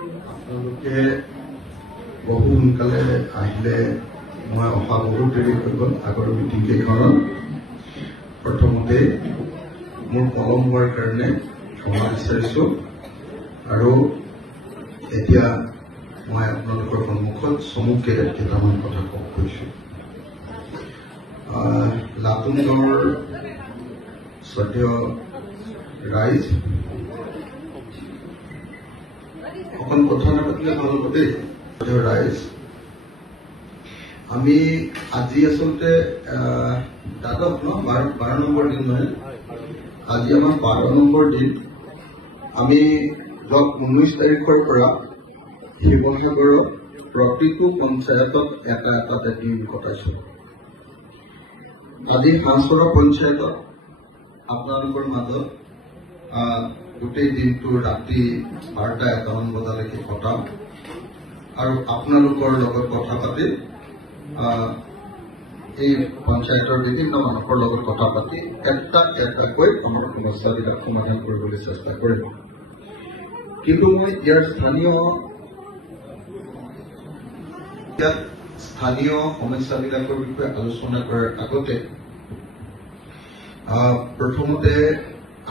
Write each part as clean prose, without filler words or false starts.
আপোনালোকে বহু সোনকালে আহিলে মই অহা বহুত দেৰি হৈ গ'ল আগৰ মিটিং কেইখনত প্ৰথমতে মোৰ পলম হোৱাৰ কাৰণে ক্ষমা বিচাৰিছোঁ আৰু এতিয়া মই আপোনালোকৰ সন্মুখত চমুকে কেইটামান কথা ক'ব খুজিছোঁ। লাটুম গাঁৱৰ শ্ৰদ্ধেয় ৰাইজ অকণ কথা নাপাতিলে ভাল হ'ব দেই। শ্ৰদ্ধেয় ৰাইজ, আমি আজি আচলতে দ্বাদশ 12 নম্বৰ দিন নহয়, আজি আমাৰ 12 নম্বৰ দিন। আমি যোৱা 19 তাৰিখৰ পৰা শিৱসাগৰৰ প্ৰতিটো পঞ্চায়তত এটা দিন কটাইছোঁ। আজি হাঁহচৰা পঞ্চায়তত আপোনালোকৰ মাজত গোটেই দিনটো ৰাতি 12-1 বজালৈকে কটাম আৰু আপোনালোকৰ লগত কথা পাতি এই পঞ্চায়তৰ বিভিন্ন মানুহৰ লগত কথা পাতি এটাকৈ আমাৰ সমস্যাবিলাক সমাধান কৰিবলৈ চেষ্টা কৰিম। কিন্তু মই ইয়াৰ স্থানীয় সমস্যাবিলাকৰ বিষয়ে আলোচনা কৰাৰ আগতে প্ৰথমতে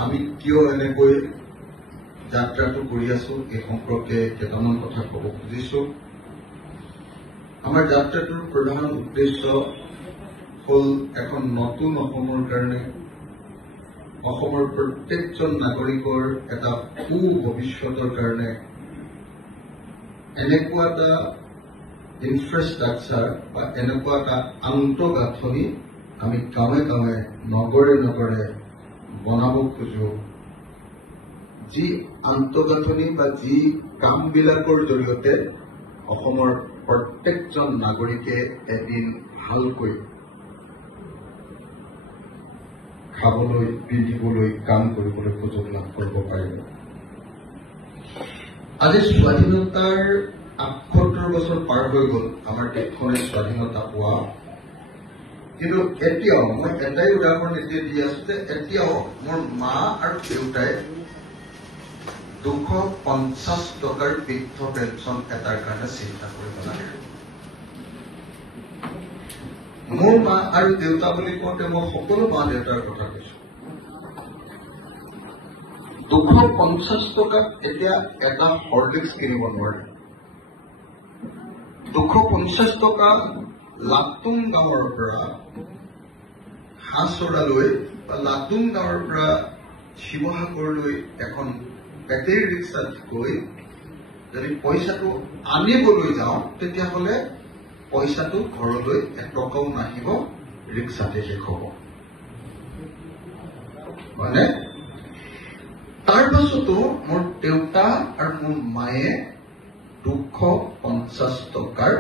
আমি কিয় এনেকৈ যাত্ৰাটো কৰি আছো এই সম্পৰ্কে কেইটামান কথা ক'ব খুজিছো। আমাৰ যাত্ৰাটোৰ প্ৰধান উদ্দেশ্য হ'ল এখন নতুন অসমৰ কাৰণে অসমৰ প্ৰত্যেকজন নাগৰিকৰ এটা ভৱিষ্যতৰ কাৰণে এনেকুৱা এটা ইনফ্ৰাষ্ট্ৰাকচাৰ বা এনেকুৱা এটা আন্তঃগাঁথনি আমি গাঁৱে গাঁৱে নগৰে নগৰে বনাব খোজো, যি আন্তঃগাঁথনি বা যি কামবিলাকৰ জৰিয়তে অসমৰ প্ৰত্যেকজন নাগৰিকে এদিন ভালকৈ খাবলৈ, পিন্ধিবলৈ, কাম কৰিবলৈ সুযোগ লাভ কৰিব পাৰিব। আজি স্বাধীনতাৰ ৭৮ বছৰ পাৰ হৈ গ'ল আমাৰ দেশখনে স্বাধীনতা পোৱা, কিন্তু এতিয়াও মই এটাই উদাহৰণ এতিয়া দি আছো যে এতিয়াও মোৰ মা আৰু দেউতাই 250 টকাৰ বৃদ্ধ পেঞ্চন এটাৰ কাৰণে চিন্তা কৰিব লাগে। মোৰ মা আৰু দেউতা বুলি কওঁতে মই সকলো মা দেউতাৰ কথা কৈছো। 250 টকাত এতিয়া এটা হৰলিক্স কিনিব নোৱাৰে। 250 টকা লাটুম গাঁৱৰ পৰা হাঁহচৰালৈ বা লাটুম গাঁৱৰ পৰা শিৱসাগৰলৈ এখন বেটেৰী ৰিক্সাত গৈ যদি পইচাটো আনিবলৈ যাওঁ তেতিয়াহ'লে পইচাটো ঘৰলৈ 1 টকাও নাহিব, ৰিক্সাতে শেষ হ'ব। মানে তাৰ পাছতো মোৰ দেউতা আৰু মোৰ মায়ে 250 টকাৰ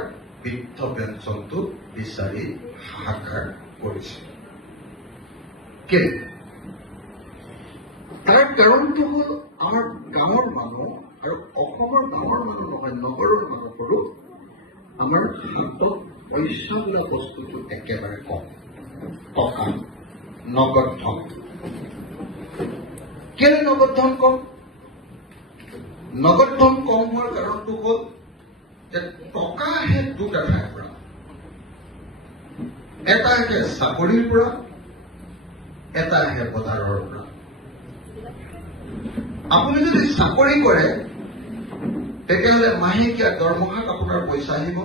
বৃদ্ধ পেঞ্চনটো বিচাৰি হাহাকাৰ কৰিছে। তাৰ কাৰণটো হ'ল আমাৰ গাঁৱৰ মানুহ আৰু অসমৰ গাঁৱৰ মানুহ নহয়, নগৰৰ মানুহৰো আমাৰ হাতত পইচা বোলা বস্তুটো একেবাৰে কম। টকা, নগদ ধন। কেলে নগদ ধন কম? নগদ ধন কম হোৱাৰ কাৰণটো হ'ল যে টকা আহে দুটা ঠাইৰ পৰা। এটা আহে চাকৰিৰ পৰা, এটা আহে বজাৰৰ পৰা। আপুনি যদি চাকৰি কৰে তেতিয়াহ'লে মাহেকীয়া দৰমহাত আপোনাৰ পইচা আহিব,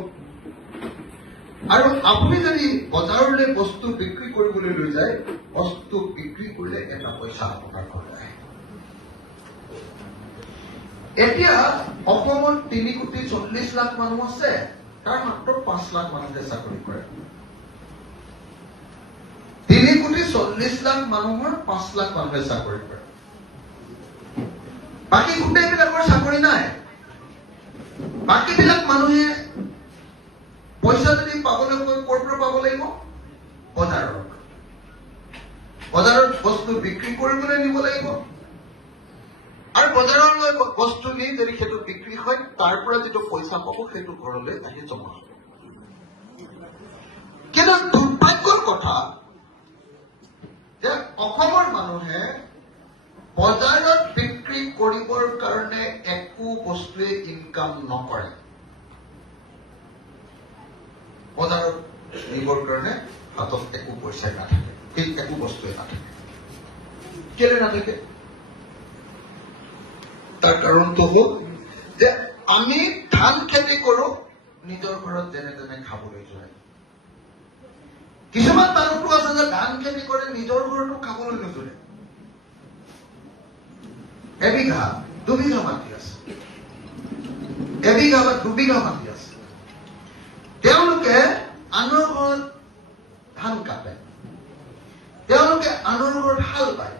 আৰু আপুনি যদি বজাৰলৈ বস্তু বিক্ৰী কৰিবলৈ লৈ যায়, বস্তু বিক্ৰী কৰিলে এটা পইচা আপোনাৰ ঘৰলৈ আহে। এতিয়া অসমত 3,40,00,000 মানুহ আছে, তাৰ মাত্ৰ 5 লাখ মানুহে চাকৰি কৰে। 3,40,00,000 মানুহৰ 5 লাখ মানুহে চাকৰি কৰে। বাকী গোটেইবিলাকৰ চাকৰি নাই। বাকীবিলাক মানুহে পইচা যদি পাবলৈ ক'ৰ পৰা পাব লাগিব? বজাৰৰ। বজাৰত বস্তু বিক্ৰী কৰিবলৈ নিব লাগিব, আৰু বজাৰলৈ বস্তু নি যদি সেইটো বিক্ৰী হয় তাৰ পৰা যিটো পইচা পাব সেইটো ঘৰলৈ আহি জমা হ'ব। কিন্তু দুৰ্ভাগ্যৰ কথা যে অসমৰ মানুহে বজাৰত বিক্ৰী কৰিবৰ কাৰণে একো বস্তুৱে ইনকাম নকৰে। বজাৰত নিবৰ কাৰণে হাতত একো পইচা নাথাকে, সেই একো বস্তুৱে নাথাকে। কেলে নাথাকে? তাৰ কাৰণটো হ'ল যে আমি ধান খেতি কৰো নিজৰ ঘৰত যেনে তেনে খাবলৈ যোৱা। কিছুমান মানুহটো আছে যে ধান খেতি কৰে নিজৰ ঘৰতো খাবলৈ নোজোৰে। এবিঘা 2 বিঘা মাটি আছে, এবিঘা বা 2 বিঘা মাটি আছে, তেওঁলোকে আনৰ ঘৰত ধান কাটে, তেওঁলোকে আনৰ ঘৰত হাল বায়,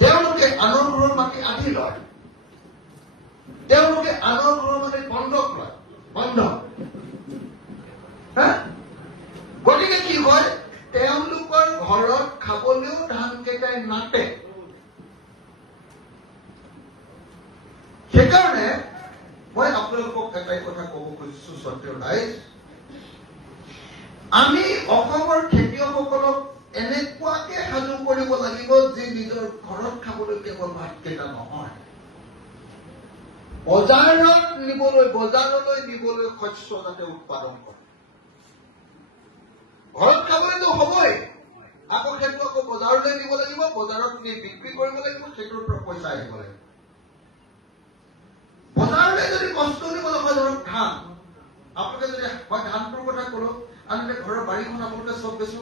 তেওঁলোকে আনৰ ঘৰৰ মাটি আধি লয়, তেওঁলোকে আনৰ ঘৰৰ মাটি বন্ধক লয়, বন্ধক। গতিকে কি হয়, তেওঁলোকৰ ঘৰত খাবলৈও ধান কেইটাই নাটে। সেইকাৰণে মই আপোনালোকক এটাই কথা ক'ব খুজিছো, সত্য ৰাইজ, আমি অসমৰ খেতিয়কসকলক এনেকুৱাকে সাজু কৰিব লাগিব যে নিজৰ ঘৰত খাবলৈ কেৱল ভাতকেইটা নহয়, বজাৰলৈ নিবলৈ শস্য যাতে উৎপাদন কৰে। ঘৰত খাবলৈতো হ'বই, আকৌ সেইটো আকৌ বজাৰলৈ নিব লাগিব, বজাৰত নি বিক্ৰী কৰিব লাগিব, সেইটোৰ পৰা পইচা আহিব লাগিব। বজাৰলৈ যদি বস্তু নিবলৈ হয়, ধৰক ধান, আপোনালোকে যদি মই ধানটোৰ কথা কলো, আনহাতে ঘৰৰ বাৰীখন আপোনালোকে চব বেচো।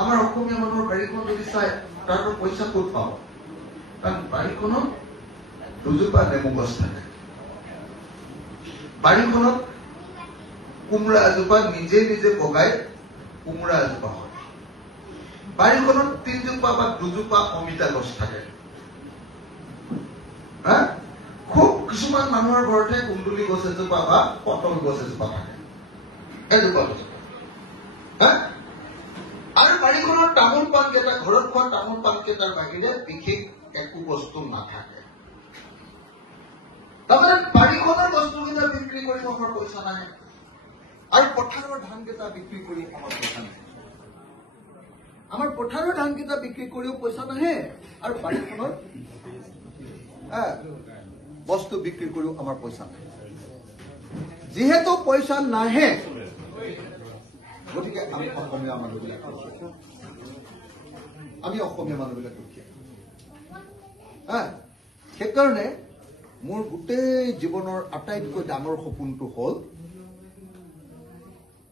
আমাৰ অসমীয়া মানুহৰ বাৰীখন যদি চাই, তাৰ পইচা ক'ত পাব? কাৰণ বাৰীখনত 2জোপা নেমু গছ থাকে, বাৰীখনত কোমোৰা এজোপা নিজে নিজে বগাই কোমোৰা এজোপা হয়, বাৰীখনত 3জোপা বা 2জোপা অমিতা গছ থাকে। খুব কিছুমান মানুহৰ ঘৰতে কুন্দুলি গছ এজোপা বা পটল গছ এজোপা থাকে, এজোপা দুজোপা। আৰু বাৰীখনৰ তামোল পাণ কেইটা, ঘৰত খোৱা তামোল পাণ কেইটাৰ বাহিৰে বিশেষ একো বস্তু নাথাকে। তাৰমানে বাৰীখনৰ বস্তুকেইটা বিক্ৰী কৰি আমাৰ পইচা নাহে, আৰু পথাৰৰ ধান কেইটা বিক্ৰী কৰি আমাৰ পইচা নাহে। আমাৰ পথাৰৰ ধান কেইটা বিক্ৰী কৰিও পইচা নাহে, আৰু বাৰীখনৰ বস্তু বিক্ৰী কৰিও আমাৰ পইচা নাহে। যিহেতু পইচা নাহে, গতিকে আমি অসমীয়া মানুহবিলাক দুখীয়া। সেইকাৰণে মোৰ গোটেই জীৱনৰ আটাইতকৈ ডাঙৰ সপোনটো হ'ল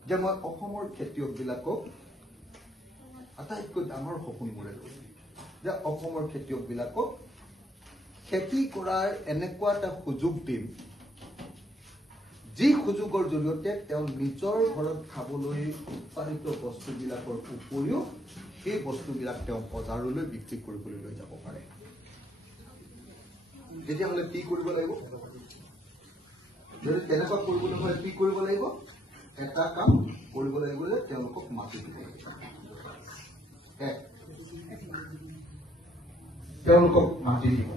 যে মই অসমৰ খেতিয়কবিলাকক আটাইতকৈ ডাঙৰ সপোন মোৰে যে অসমৰ খেতিয়কবিলাকক খেতি কৰাৰ এনেকুৱা এটা সুযোগ দিম, যি সুযোগৰ জৰিয়তে তেওঁ নিজৰ ঘৰত খাবলৈ উৎপাদিত বস্তুবিলাকৰ উপৰিও সেই বস্তুবিলাক তেওঁ বজাৰলৈ বিক্ৰী কৰিবলৈ লৈ যাব পাৰে। তেতিয়াহ'লে কি কৰিব লাগিব? যদি তেনেকুৱা কৰিবলৈ হয়, কি কৰিব লাগিব? এটা কাম কৰিব লাগিব যে তেওঁলোকক মাটি দিব লাগিব। তেওঁলোকক মাটি দিব।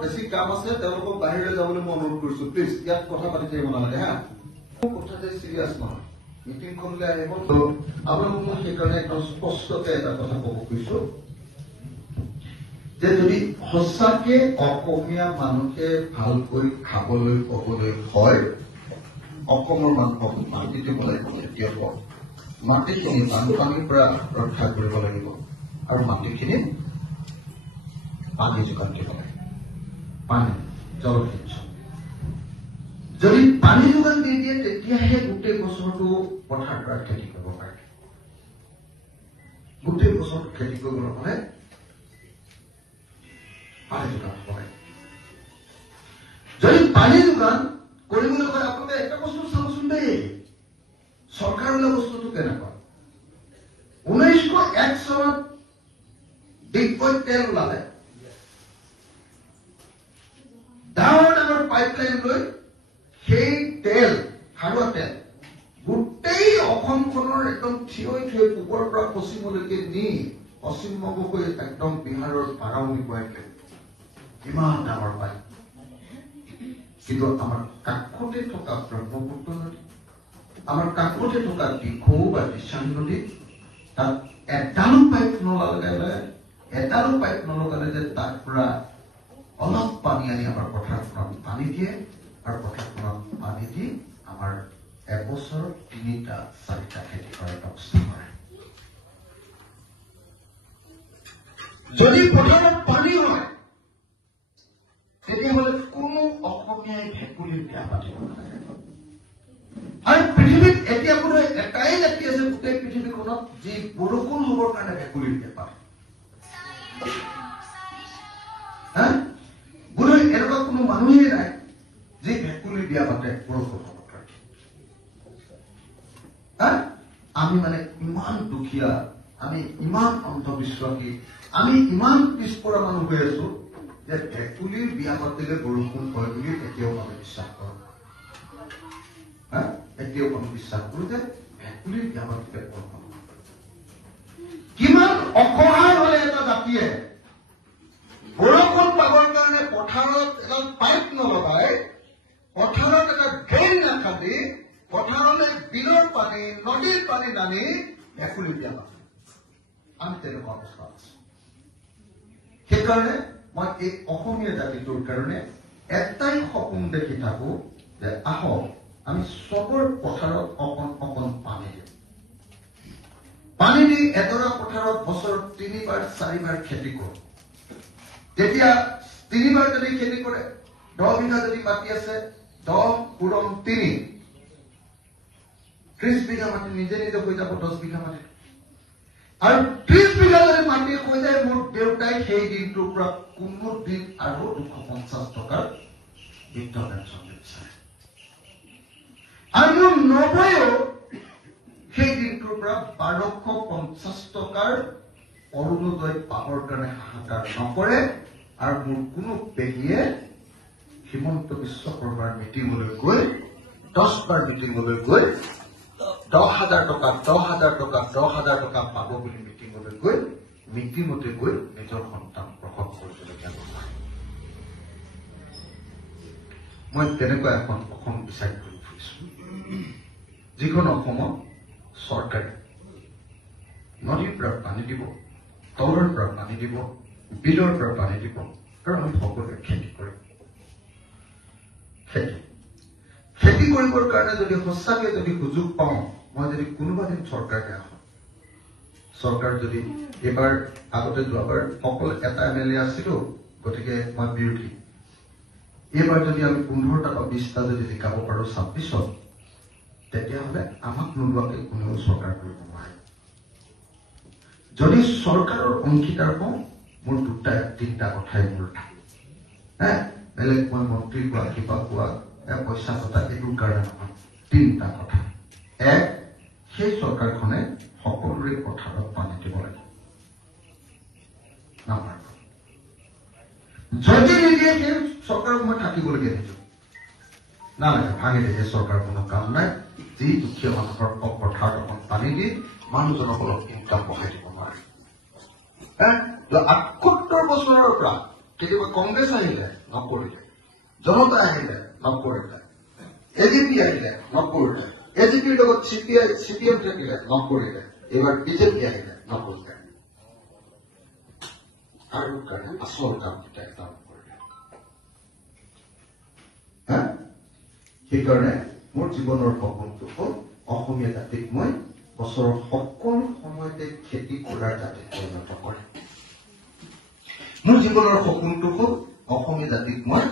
বেছি কাম আছে, তেওঁলোকক বাহিৰলৈ যাবলৈ মই অনুৰোধ কৰিছো। প্লিজ ইয়াত কথা পাতি থাকিব নালাগে। কথাতে চিৰিয়াছ নহয়, মিটিংখনলৈ আহিব। আপোনালোকক মই সেইকাৰণে একদম স্পষ্টকে এটা কথা ক'ব খুজিছো যে যদি সঁচাকে অসমীয়া মানুহে ভালকৈ খাবলৈ পাবলৈ হয়, অসমৰ মানুহক মাটি দিব লাগিব। খেতিয়কক মাটিখিনি বানপানীৰ পৰা ৰক্ষা কৰিব লাগিব, আৰু মাটিখিনি পানী যোগান দিব লাগে। পানী, জলসিঞ্চন। যদি পানী যোগান দি দিয়ে, তেতিয়াহে গোটেই বছৰটো পথাৰ পৰা খেতি কৰিব পাৰে। গোটেই বছৰটো খেতি কৰিবলৈ হ'লে পানী যোগান হ'ব লাগে। যদি পানী যোগান কৰিবলৈ হয়, আপোনালোকে এটা বস্তু চাওকচোন দেই, চৰকাৰলৈ বস্তুটো কেনেকুৱা। 1901 চনত ডিগবৈত তেল ওলালে, ডাঙৰ ডাঙৰ পাইপলাইন লৈ সেই তেল, খাৰুৱা তেল, গোটেই অসমখনৰ একদম থিয় পূবৰ পৰা পশ্চিমলৈকে নি পশ্চিমবংগ হৈ একদম বিহাৰৰ বাৰাউনি পোৱাইলে। ইমান ডাঙৰ পাইপ। কিন্তু আমাৰ কাষতে থকা ব্ৰহ্মপুত্ৰ নদী, আমাৰ কাষতে থকা দিখৌ বা দিচাং নদী তাত এডালো পাইপ নলগালে যে তাৰ পৰা অলপ পানী আনি আমাৰ পথাৰখনত পানী দিয়ে আৰু পথাৰখনত পানী দি আমাৰ এবছৰ 3-4টা খেতি কৰাৰ ব্যৱস্থা কৰে। যদি পথাৰত পানী হয় তেতিয়াহ'লে কোনো অসমীয়াই ভেকুলীৰ বিয়া পাতিব নালাগে। আৰু পৃথিৱীত এতিয়া বোধহয় এটাই জাতি আছে গোটেই পৃথিৱীখনত যি বৰষুণ হ'বৰ কাৰণে ভেকুলীৰ বিয়া পাতে। বোধহয় এনেকুৱা কোনো মানুহেই নাই যি ভেকুলীৰ বিয়া পাতে বৰষুণ হ'বৰ কাৰণে। আমি মানে ইমান দুখীয়া, আমি ইমান অন্ধবিশ্বাসী, আমি ইমান পিছপৰা মানুহ হৈ আছো যে ভেকুলীৰ বিয়া পাতিলে বৰষুণ হয় বুলি এতিয়াও আমি বিশ্বাস কৰোঁ। এতিয়াও আমি বিশ্বাস কৰোঁ যে ভেকুলীৰ বিয়া পাতিলে বৰষুণ হয়। কিমান অসহায় হলে এটা জাতিয়ে বৰষুণ পাবৰ কাৰণে পথাৰত এটা পাইপ নলগাই, পথাৰত এটা ড্ৰেইন নাখান্দি, পথাৰলৈ বিলৰ পানী নদীৰ পানী নানি ভেকুলীৰ বিয়া পাতে। আমি তেনেকুৱা অৱস্থা আছো। সেইকাৰণে মই এই অসমীয়া জাতিটোৰ কাৰণে এটাই সপোন দেখি থাকো যে আহক আমি চবৰ পথাৰত অকণ পানী দিওঁ। পানী দি এডৰা পথাৰত বছৰত 3-4বাৰ খেতি কৰো। তেতিয়া 3বাৰ যদি খেতি কৰে, 10 বিঘা যদি মাটি আছে, 10 × 3 30 বিঘা মাটি নিজে নিজে হৈ যাব 10 বিঘা মাটি। আৰু 30 বিঘা যদি মাটি হৈ যায়, মোৰ দেউতাই সেই দিনটোৰ পৰা কোনো দিন আৰু 250 টকাৰ বৃদ্ধ পেঞ্চন বিচাৰে। আৰু মোৰ নবৌয়েও সেই দিনটোৰ পৰা 1250 টকাৰ অৰুণোদয় পাবৰ কাৰণে হাহাকাৰ নকৰে। আৰু মোৰ কোনো পেহীয়ে হিমন্ত বিশ্ব শৰ্মাৰ মিটিঙলৈ গৈ 10বাৰ মিটিঙলৈ গৈ 10,000 টকা পাব বুলি মিটিঙলৈ গৈ মিটিঙতে গৈ নিজৰ সন্তান প্ৰসৱ কৰিবলগীয়া নহয়। মই তেনেকুৱা এখন অসম বিচাৰি কৰি ফুৰিছো, যিখন অসমত চৰকাৰে নদীৰ পৰা পানী দিব, তলৰ পৰা পানী দিব, বিলৰ পৰা পানী দিব, আৰু আমি সকলোৱে খেতি কৰিম। খেতি কৰিবৰ কাৰণে যদি সঁচাকে যদি সুযোগ পাওঁ, মই যদি কোনোবা দিন চৰকাৰ দিয়া হয়, চৰকাৰ যদি এইবাৰ আগতে যোৱাবাৰ অকল এটা MLA আছিলো, গতিকে মই বিৰোধী। এইবাৰ যদি আমি 15টা বা 20টা যদি জিকাব পাৰো 26ত, তেতিয়াহ'লে আমাক নোলোৱাকে কোনেও চৰকাৰ কৰিব নোৱাৰে। যদি চৰকাৰৰ অংশীদাৰ হওঁ, মোৰ 2-3টা কথাই মোৰ থাকে। বেলেগ মই মন্ত্ৰী কোৱা, কিবা কোৱা, পইচা কথা এইটোৰ কাৰণে নহয়। 3টা কথা। 1, সেই চৰকাৰখনে সকলোৰে পথাৰত পানী দিব লাগে। নাম্বাৰ 2, যদি নিদিয়ে সেই চৰকাৰক মই থাকিবলগীয়া নিদিওঁ। নালাগে, ভাঙি দিয়ে, এই চৰকাৰ কোনো কাম নাই। যি দুখীয়া মানুহৰ পথাৰত অকণ পানী দি মানুহজনক অলপ ইনকাম বঢ়াই দিব নোৱাৰে। 78 বছৰৰ পৰা কেতিয়াবা কংগ্ৰেছ আহিলে নকৰিলে, জনতা আহিলে নকৰিলে, ADP আহিলে নকৰিলে, ADPৰ লগত CPM থাকিলে নকৰিলে, এইবাৰ BJP আহিলে নকৰিলে। আৰু কাৰণে আচল কামকেইটা একদম নকৰিলে। সেইকাৰণে মোৰ জীৱনৰ সপোনটো হ'ল অসমীয়া জাতিক মই বছৰৰ সকলো সময়তে খেতি কৰাৰ জাতিত পৰিণত কৰে। মোৰ জীৱনৰ সপোনটো হ'ল অসমীয়া জাতিক মই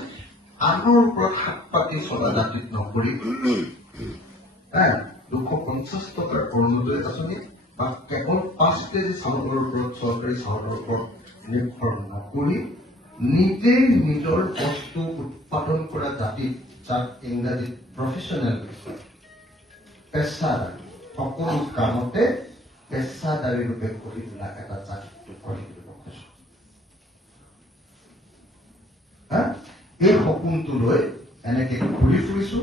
আনৰ ওপৰত হাত পাতি চলা জাতিত নকৰি 250 টকাৰ অৰুণোদয় আঁচনি বা কেৱল 5 কেজি চাউলৰ ওপৰত, চৰকাৰী চাউলৰ ওপৰত নিৰ্ভৰ নকৰি নিজেই নিজৰ বস্তু উৎপাদন কৰা জাতিত, যাক ইংৰাজীত প্ৰফেচনেল, পেছাদাৰী, সকলো কামতে পেছাদাৰী ৰূপে গঢ়ি তোলা এটা জাতিটো গঢ়ি তুলিব খোজো। এই সপোনটো লৈ এনেকে ঘূৰি ফুৰিছো।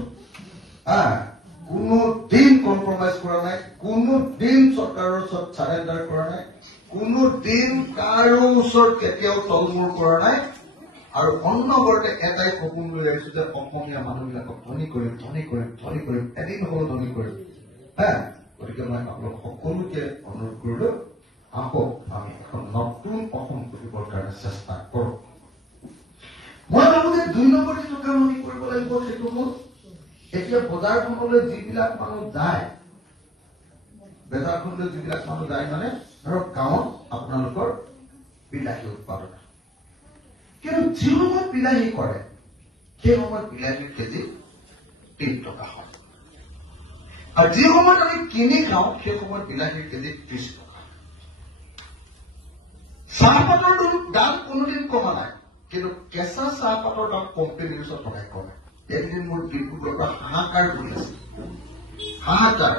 কোনো দিন কম্প্ৰমাইজ কৰা নাই, কোনো দিন চৰকাৰৰ ওচৰত চাৰেণ্ডাৰ কৰা নাই, কোনো দিন কাৰো ওচৰত কেতিয়াও তলমূৰ কৰা নাই। আৰু অন্নবৰতে এটাই সপোন লৈ আহিছো যে অসমীয়া মানুহবিলাকক ধনী কৰিম, এদিন হ'লেও ধনী কৰিম। গতিকে মই আপোনালোক সকলোকে অনুৰোধ কৰিলো, আহক আমি এখন নতুন অসম গঢ়িবৰ কাৰণে চেষ্টা কৰোঁ। মই ভাবো যে 2 নম্বৰ যিটো কাম আমি কৰিব লাগিব সেইটো হ'ল, এতিয়া বজাৰখনলৈ যিবিলাক মানুহ যায়, মানে ধৰক গাঁৱত আপোনালোকৰ বিলাহী উৎপাদন, কিন্তু যি সময়ত বিলাহী কৰে সেই সময়ত বিলাহীৰ কেজি 3 টকা হয়, আৰু যি সময়ত আমি কিনি খাওঁ সেই সময়ত বিলাহীৰ কেজি 30 টকা। চাহপাতৰ দাম কোনোদিন কমা নাই, কিন্তু কেঁচা চাহপাতৰ দাম কোম্পানীৰ ওচৰত সদায় কমে। এদিন মোৰ ডিব্ৰুগড়ৰ পৰা হাহাকাৰ কৰি আছে, হাহাকাৰ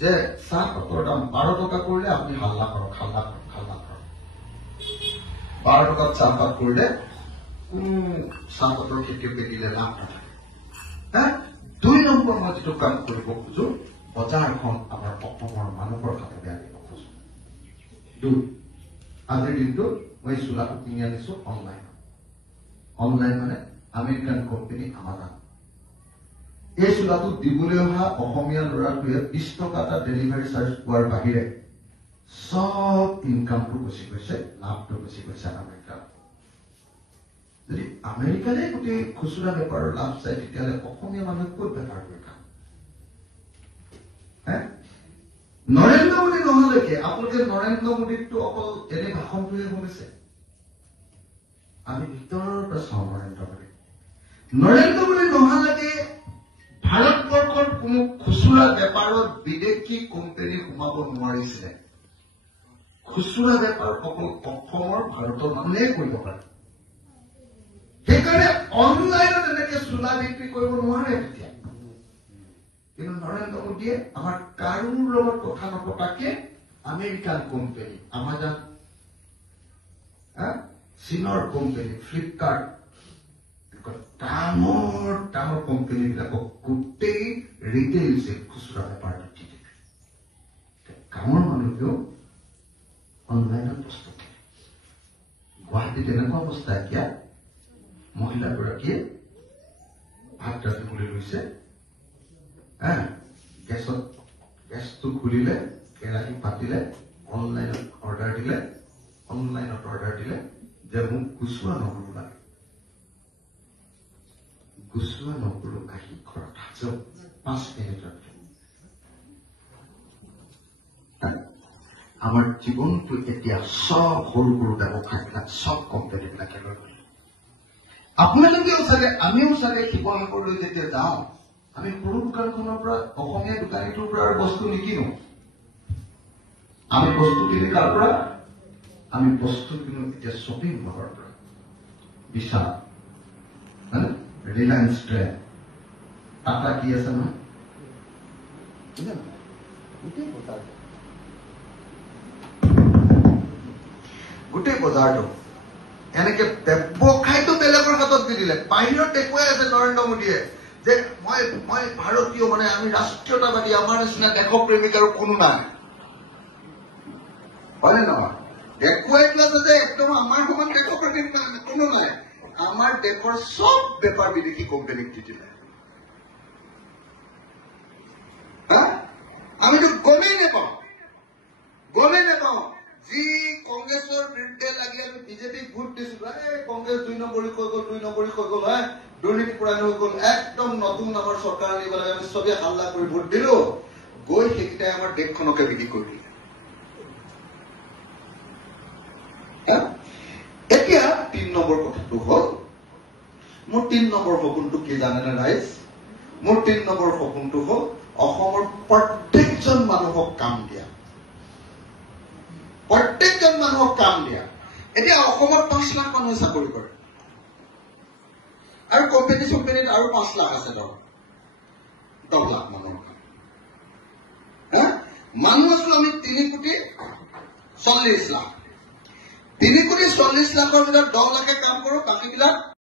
যে চাহপাতৰ দাম 12 টকা কৰিলে আপুনি হাল্লা কৰক, 12 টকাত চাহপাত কৰিলে কোনো চাহপাতৰ খেতিয়কে দিলে লাভ নাথাকে। 2 নম্বৰ মই যিটো কাম কৰিব খোজো, বজাৰখন আমাৰ অসমৰ মানুহৰ হাতলৈ আনিব খোজো। 2, আজিৰ দিনটোত মই চোলাটো কিনি আনিছো অনলাইন মানে আমেৰিকান কোম্পানী আমাজন। এই চোলাটো দিবলৈ অহা অসমীয়া ল'ৰাটোৱে 20 টকা এটা ডেলিভাৰী চাৰ্জ পোৱাৰ বাহিৰে সব ইনকামটো গুচি গৈছে, লাভটো গুচি গৈছে আমেৰিকাত। যদি আমেৰিকানে গোটেই খুচুৰা বেপাৰৰ লাভ চায়, তেতিয়াহ'লে অসমীয়া মানুহে ক'ত বেপাৰ কৰি খাম? নৰেন্দ্ৰ মোদী নহালৈকে আপোনালোকে নৰেন্দ্ৰ মোদীকটো অকল এনে ভাষণটোহে শুনিছে। আমি ভিতৰৰ পৰা চাওঁ নৰেন্দ্ৰ মোদী নহালৈকে ভাৰতবৰ্ষৰ কোনো খুচুৰা বেপাৰত বিদেশী কোম্পানী সোমাব নোৱাৰিছিলে। খুচুৰা বেপাৰ অকল অসমৰ ভাৰতৰ মানুহে কৰিব পাৰে। সেইকাৰণে অনলাইনত এনেকে চোলা বিক্ৰী কৰিব নোৱাৰে তেতিয়া। কিন্তু নৰেন্দ্ৰ মোদীয়ে আমাৰ কাৰোৰ লগত কথা নপতাকে আমেৰিকান কোম্পানী আমাজন, চীনৰ কোম্পানী ফ্লিপকাৰ্ট, ডাঙৰ কোম্পানী বিলাকক গোটেই ৰিটেইল খুচুৰা বেপাৰ দি দিয়ে। গাঁৱৰ মানুহেও অনলাইনত বস্তু কিনে। গুৱাহাটীত এনেকুৱা অৱস্থা, এতিয়া মহিলাগৰাকীয়ে ভাত ৰান্ধিবলৈ লৈছে, গেছটো খুলিলে, কেৰাহী পাতিলে, অনলাইনত অৰ্ডাৰ দিলে যে মোক গুচোৱা নহৰু লাগে। গুচোৱা নহৰু আহি ঘৰত হাজৰ 5 মিনিটত। আমাৰ জীৱনটো এতিয়া সব সৰু ব্যৱসায়বিলাক, সব কোম্পানী বিলাকে লৈ গ'ল। আপোনালোকেও চাগে, আমিও চাগে শিৱসাগৰলৈ যেতিয়া যাওঁ, আমি সৰু দোকানখনৰ পৰা, অসমীয়া দোকানীটোৰ পৰা আৰু বস্তু নিকিনো। আমি বস্তু কিনি কাৰ পৰা? আমি বস্তু কিনো এতিয়া শ্বপিং মলৰ পৰা। বিশাল, ৰিলায়েন্স ট্ৰেণ্ড, টাটা কি আছে নহয়, গোটেই বজাৰটো এনেকে ব্যৱসায়টো বেলেগৰ হাতত দি দিলে। বাহিৰত দেখুৱাই আছে নৰেন্দ্ৰ মোদীয়ে যে মই ভাৰতীয়, মানে আমি ৰাষ্ট্ৰীয়তাবাদী, আমাৰ নিচিনা দেশপ্ৰেমিক আৰু কোনো নাই, হয়নে নহয়? দেখুৱাই পেলাইছে যে একদম আমাৰ সমান দেশপ্ৰেমিক কোনো নাই। আমাৰ দেশৰ সব বেপাৰ বিদেশী কোম্পানীক দি দিলে। আমিতো গমেই নাপাওঁ। যি কংগ্ৰেছৰ বিৰুদ্ধে লাগি আমি বিজেপিক ভোট দিছিলো, কংগ্ৰেছ 2 নম্বৰী হৈ গ'ল, দুৰ্নীতি পৰায়ণ হৈ গ'ল, একদম নতুন আমাৰ চৰকাৰ আনিব লাগে, আমি চবে হাল্লা কৰি ভোট দিলো, গৈ সেইকেইটাই আমাৰ দেশখনকে বিক্ৰী কৰি দিলে। এতিয়া 3 নম্বৰ কথাটো হ'ল, মোৰ 3 নম্বৰ সপোনটো কি জানেনে ৰাইজ? মোৰ 3 নম্বৰ সপোনটো হ'ল অসমৰ প্ৰত্যেকজন মানুহক কাম দিয়া। এতিয়া অসমত 5 লাখ মানুহে চাকৰি কৰে, আৰু কোম্পানীত আৰু 5 লাখ আছে, 10 লাখ মানুহৰ কাম। মানুহ আছো আমি 3,40,00,000,000। 3,40,00,000,000 ভিতৰত 10 লাখে কাম কৰো, বাকীবিলাক